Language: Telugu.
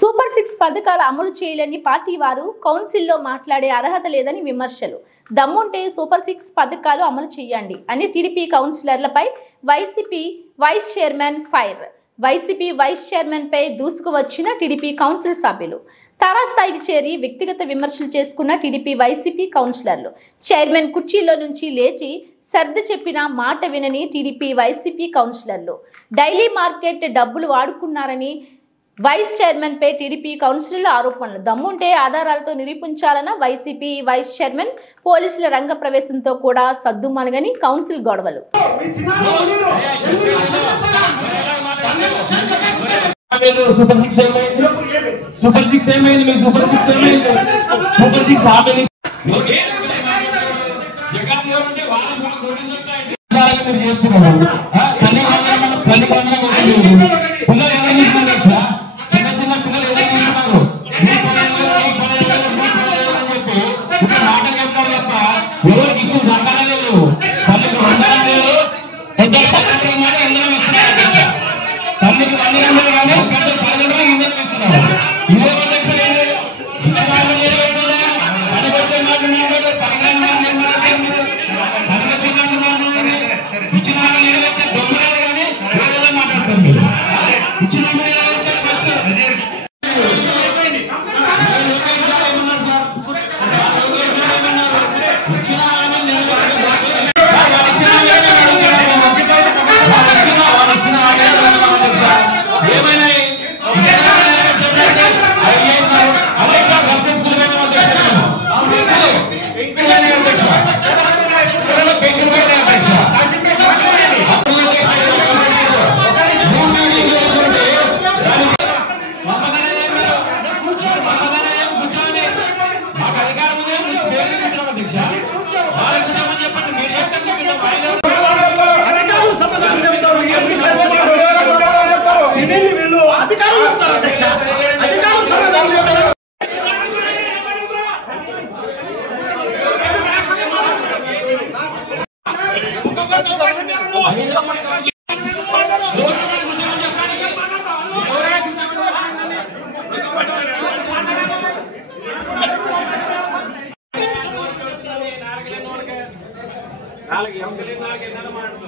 సూపర్ 6 పథకాలు అమలు చేయలేని పార్టీ వారు కౌన్సిల్లో మాట్లాడే అర్హత లేదని విమర్శలు. దమ్ముంటే సూపర్ 6 పథకాలు అమలు చేయండి అని TDP కౌన్సిలర్లపై YCP vice chairman fire. YCP vice chairman పై దూసుకువచ్చిన టీడీపీ కౌన్సిల్ సభ్యులు తారాస్థాయికి చేరి వ్యక్తిగత విమర్శలు చేసుకున్న టీడీపీ వైసీపీ కౌన్సిలర్లు చైర్మన్ కుర్చీలో నుంచి లేచి సర్ది చెప్పిన మాట వినని టీడీపీ వైసీపీ కౌన్సిలర్లు డైలీ మార్కెట్ డబ్బులు వాడుకున్నారని వైస్ చైర్మన్ పై టీడీపీ కౌన్సిలర్ల ఆరోపణలు. దమ్ముంటే ఆధారాలతో నిరూపించాలన్న వైసీపీ వైస్ చైర్మన్ పోలీసుల రంగ ప్రవేశంతో కూడా సద్దుమణగని కౌన్సిల్ గొడవలు.